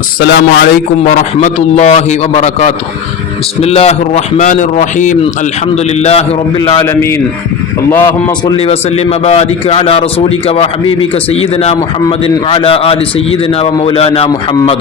السلام عليكم ورحمة الله وبركاته بسم الله الرحمن الرحيم الحمد لله رب العالمين اللهم صل وسلم وبارك على رسولك وحبيبك سيدنا محمد وعلى آل سيدنا ومولانا محمد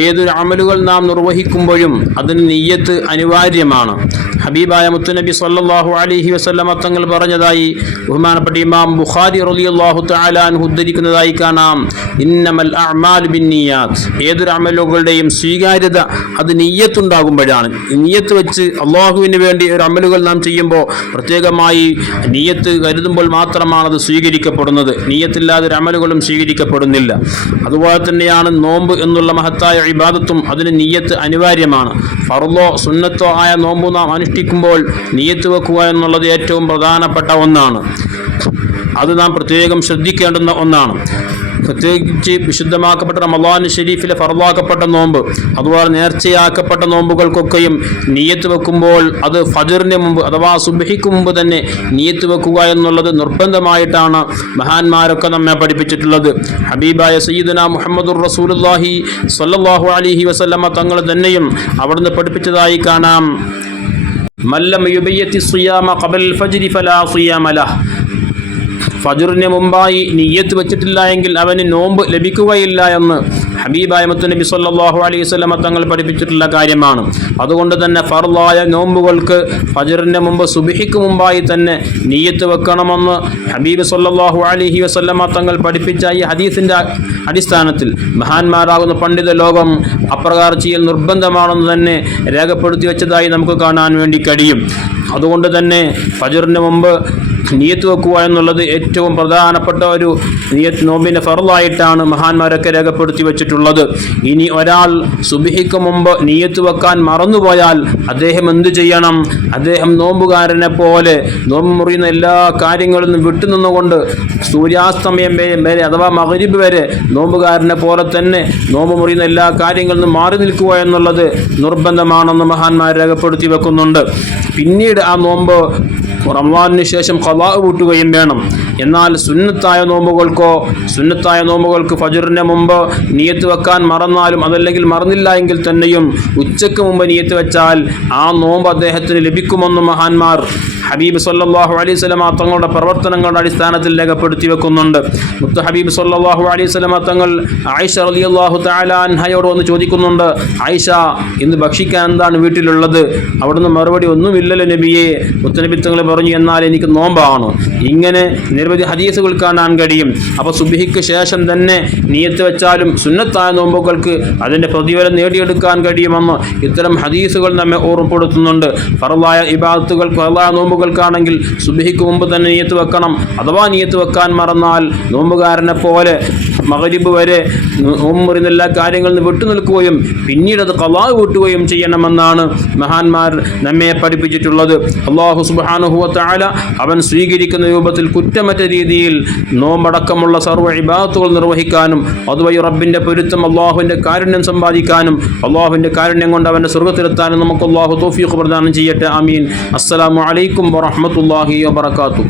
ഏതൊരു അമലുകൾ നാം നിർവഹിക്കുമ്പോഴും അതിന് നെയ്യത്ത് അനിവാര്യമാണ് ഹബീബായ മുത്തുനബി സല്ലാഹു അലൈഹി വസല്ലമ തങ്ങൾ പറഞ്ഞതായി ബഹുമാനപ്പെട്ട ഇമാം ബുഖാരി റളിയല്ലാഹു താലാൻ ഉദ്ധരിക്കുന്നതായി കാണാം. ഇന്നമൽ അഅ്മാൽ ബിന്നിയാത്ത്. ഏതൊരു അമലുകളുടെയും സ്വീകാര്യത അത് നീയത്തുണ്ടാകുമ്പോഴാണ്. നീയത്ത് വെച്ച് അള്ളാഹുവിന് വേണ്ടി ഒരു അമലുകൾ നാം ചെയ്യുമ്പോൾ പ്രത്യേകമായി നീയത്ത് കരുതുമ്പോൾ മാത്രമാണ് അത് സ്വീകരിക്കപ്പെടുന്നത്. നീയത്തില്ലാതെ ഒരു അമലുകളും സ്വീകരിക്കപ്പെടുന്നില്ല. അതുപോലെ തന്നെയാണ് നോമ്പ് എന്നുള്ള മഹത്തായ ഇബാദത്തും അതിന് നീയത്ത് അനിവാര്യമാണ്. ഫറുദോ സുന്നത്തോ ആയ നോമ്പ് നാം അനുഷ്ഠിക്കുമ്പോൾ നീയത്ത് വെക്കുക എന്നുള്ളത് ഏറ്റവും പ്രധാനപ്പെട്ട ഒന്നാണ്. അത് നാം പ്രത്യേകം ശ്രദ്ധിക്കേണ്ടുന്ന ഒന്നാണ്. പ്രത്യേകിച്ച് വിശുദ്ധമാക്കപ്പെട്ട റമദാൻ ഷെരീഫിലെ ഫറവാക്കപ്പെട്ട നോമ്പ് അതുപോലെ നേർച്ചയാക്കപ്പെട്ട നോമ്പുകൾക്കൊക്കെയും നീയത്ത് വെക്കുമ്പോൾ അത് ഫജറിന് മുമ്പ് അഥവാ സുബഹിക്ക് മുമ്പ് തന്നെ നീയത്ത് വെക്കുക എന്നുള്ളത് നിർബന്ധമായിട്ടാണ് മഹാന്മാരൊക്കെ നമ്മെ പഠിപ്പിച്ചിട്ടുള്ളത്. ഹബീബായ സയ്യിദന മുഹമ്മദുർ റസൂലുല്ലാഹി സല്ലാഹു അലൈഹി വസല്ലമ തങ്ങൾ തന്നെയും അവിടുന്ന് പഠിപ്പിച്ചതായി കാണാം. ഫജറിന് മുമ്പായി നീയത്ത് വെച്ചിട്ടില്ല എങ്കിൽ അവന് നോമ്പ് ലഭിക്കുകയില്ല എന്ന് ഹബീബായ മുത്തുനബി സല്ലാഹു അലൈഹി വസല്ലമ തങ്ങൾ പഠിപ്പിച്ചിട്ടുള്ള കാര്യമാണ്. അതുകൊണ്ട് തന്നെ ഫർദായ നോമ്പുകൾക്ക് ഫജറിന്റെ മുമ്പ് സുബിഹിക്ക് മുമ്പായി തന്നെ നീയത്ത് വെക്കണമെന്ന് ഹബീബ് സല്ലാഹു അലഹി വസല്ലമ തങ്ങൾ പഠിപ്പിച്ച ഈ ഹദീസിന്റെ അടിസ്ഥാനത്തിൽ മഹാന്മാരാകുന്ന പണ്ഡിത ലോകം അപ്രകാരം ചെയ്യൽ നിർബന്ധമാണെന്ന് തന്നെ രേഖപ്പെടുത്തി വെച്ചതായി നമുക്ക് കാണാൻ വേണ്ടി കഴിയും. അതുകൊണ്ട് തന്നെ ഫജറിന് മുമ്പ് നീയത്ത് വെക്കുക എന്നുള്ളത് ഏറ്റവും പ്രധാനപ്പെട്ട ഒരു നീയത്ത് നോമ്പിന്റെ ഫറലായിട്ടാണ് മഹാന്മാരൊക്കെ രേഖപ്പെടുത്തി വെച്ചിട്ടുള്ളത്. ഇനി ഒരാൾ സുബിഹിക്ക് മുമ്പ് നീയത്ത് വെക്കാൻ മറന്നുപോയാൽ അദ്ദേഹം എന്തു ചെയ്യണം? അദ്ദേഹം നോമ്പുകാരനെ പോലെ നോമ്പ് മുറിയുന്ന എല്ലാ കാര്യങ്ങളിൽ നിന്നും വിട്ടുനിന്നുകൊണ്ട് സൂര്യാസ്തമയം വരെ അഥവാ മകരിബ് വരെ നോമ്പുകാരനെ പോലെ തന്നെ നോമ്പ് മുറിയുന്ന എല്ലാ കാര്യങ്ങളിൽ നിന്നും മാറി നിൽക്കുക എന്നുള്ളത് നിർബന്ധമാണെന്ന് മഹാന്മാർ രേഖപ്പെടുത്തി വെക്കുന്നുണ്ട്. പിന്നീട് ആ നോമ്പ് റംവാനിന് ശേഷം ഖലാ കൂട്ടുകയും വേണം. എന്നാൽ സുന്നത്തായ നോമ്പുകൾക്കോ സുന്നത്തായ നോമ്പുകൾക്ക് ഫജറിന് മുമ്പ് നീയത്ത് വെക്കാൻ മറന്നാലും അതല്ലെങ്കിൽ മറന്നില്ല എങ്കിൽ തന്നെയും ഉച്ചയ്ക്ക് മുമ്പ് നീയത്ത് വെച്ചാൽ ആ നോമ്പ് അദ്ദേഹത്തിന് ലഭിക്കുമെന്ന് മഹാന്മാർ ഹബീബ് സല്ലാഹു അലൈഹി സ്വലമ തങ്ങളുടെ പ്രവർത്തനങ്ങളുടെ അടിസ്ഥാനത്തിൽ രേഖപ്പെടുത്തി വെക്കുന്നുണ്ട്. മുത്ത ഹബീബ് സല്ലാഹു അലൈഹി സ്വലമ തങ്ങൾ ആയിഷ റളിയല്ലാഹു തആല അൻഹയോട് വന്ന് ചോദിക്കുന്നുണ്ട് ആയിഷ ഇന്ന് ഭക്ഷിക്കാൻ എന്താണ് വീട്ടിലുള്ളത്? അവിടുന്ന് മറുപടി ഒന്നുമില്ലല്ലോ നബിയെ. മുത്തനബി തങ്ങൾ പറഞ്ഞു എന്നാൽ എനിക്ക് നോമ്പാണ്. ഇങ്ങനെ നിരവധി ഹദീസുകൾ കാണാൻ കഴിയും. അപ്പോൾ സുബിഹിക്ക് ശേഷം തന്നെ നീയത്ത് വെച്ചാലും സുന്നത്തായ നോമ്പുകൾക്ക് അതിന്റെ പ്രതിഫലം നേടിയെടുക്കാൻ കഴിയുമെന്ന് ഇത്തരം ഹദീസുകൾ നമ്മെ ഓർമ്മപ്പെടുത്തുന്നുണ്ട്. ഫറലായ ഇബാദത്തുകൾ ഫറലായ നോമ്പുകൾക്കാണെങ്കിൽ സുബിഹിക്ക് മുമ്പ് തന്നെ നീയത്ത് വെക്കണം. അഥവാ നീയത്ത് വെക്കാൻ മറന്നാൽ നോമ്പുകാരനെ പോലെ മകരിബ് വരെ നോമ്പുറിയുന്ന എല്ലാ കാര്യങ്ങളിൽ നിന്ന് വിട്ടുനിൽക്കുകയും പിന്നീട് അത് കലാവ് കൂട്ടുകയും ചെയ്യണമെന്നാണ് മഹാന്മാർ നമ്മെ പഠിപ്പിച്ചിട്ടുള്ളത്. അള്ളാഹു സുബാനുഹുവത്തായ അവൻ സ്വീകരിക്കുന്ന രൂപത്തിൽ കുറ്റമറ്റ രീതിയിൽ നോമ്പടക്കമുള്ള സർവ ഇബാത്തുകൾ നിർവഹിക്കാനും അതുവഴി റബ്ബിന്റെ പൊരുത്തം അള്ളാഹുവിന്റെ കാരുണ്യം സമ്പാദിക്കാനും അള്ളാഹുവിന്റെ കാരുണ്യം കൊണ്ട് അവന്റെ സ്വർഗത്തിലെത്താനും നമുക്ക് അള്ളാഹു തോഫീഖ് പ്രദാനം ചെയ്യട്ടെ. അമീൻ അസ്സലാമു അലൈക്കും വറഹമത്തല്ലാഹി വബർക്കാത്തു